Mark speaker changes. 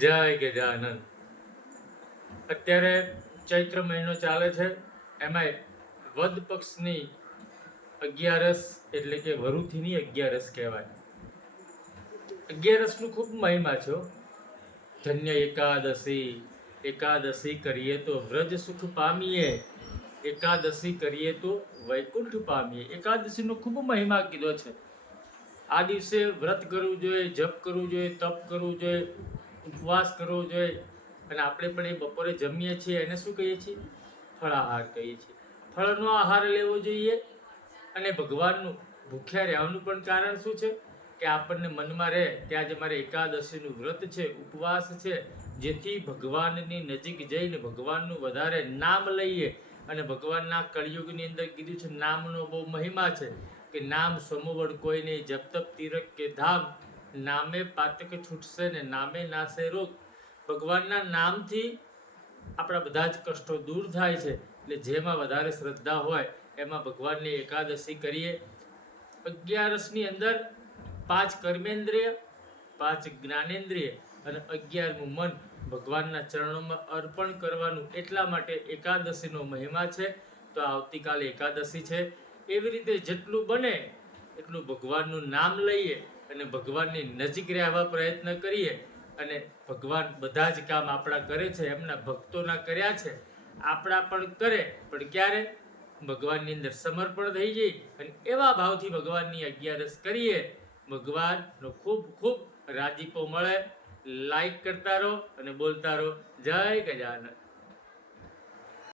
Speaker 1: જય ગજાનંદ અત્યારે ચૈત્ર મહિનો ચાલે છે, એમાંય વદ પક્ષની અગિયારસ એટલે કે વરુથીની અગિયારસ કહેવાય. અગિયારસનું ખૂબ મહિમા છે ધન્ય એકાદશી એકાદશી કરીએ તો વ્રજ સુખ પામીએ, એકાદશી કરીએ તો વૈકુંઠ પામીએ. એકાદશીનો ખૂબ મહિમા કીધો છે. આ દિવસે વ્રત કરવું જોઈએ, જપ કરવું જોઈએ, તપ કરવું જોઈએ ઉપવાસ કરવો જોઈએ અને આપણે પણ એ બપોરે જમીએ છીએ, એને શું કહીએ છીએ? ફળાહાર કહીએ છીએ. ફળનો આહાર લેવો જોઈએ અને ભગવાનનું ભૂખ્યા રહેવાનું પણ કારણ શું છે? કે આપણને મનમાં રહે કે આજે મારે એકાદશીનું વ્રત છે, ઉપવાસ છે, જેથી ભગવાનની નજીક જઈને ભગવાનનું વધારે નામ લઈએ. અને ભગવાનના કળિયુગની અંદર કીધું છે, નામનો બહુ મહિમા છે કે નામ સમોવડ કોઈ નહીં જપ તપ તીરક કે ધામ નામે પાતક છૂટશે ને નામે નાશે રોગ, ભગવાનના નામથી આપણા બધા જ કષ્ટો દૂર થાય છે. એટલે જેમાં વધારે શ્રદ્ધા હોય, એમાં ભગવાનની એકાદશી કરીએ. અગિયારસની અંદર પાંચ કર્મેન્દ્રિય, પાંચ જ્ઞાનેન્દ્રિય અને અગિયારમું મન ભગવાનના ચરણોમાં અર્પણ કરવાનું એટલા માટે એકાદશીનો મહિમા છે. તો આવતીકાલે એકાદશી છે. એવી રીતે જેટલું બને એટલું ભગવાનનું નામ લઈએ અને ભગવાનની નજીક રહેવા પ્રયત્ન કરીએ અને ભગવાન બધા જ કામ આપણા કરે છે, એમના ભક્તોના કર્યા છે, આપણા પણ કરે, પણ ક્યારે? ભગવાનની અંદર સમર્પણ થઈ જઈ અને એવા ભાવથી ભગવાનની અગિયારસ કરીએ. ભગવાનનો ખૂબ ખૂબ રાજીપો મળે. લાઈક કરતા રહો અને બોલતા રહો. જય ગજાનંદ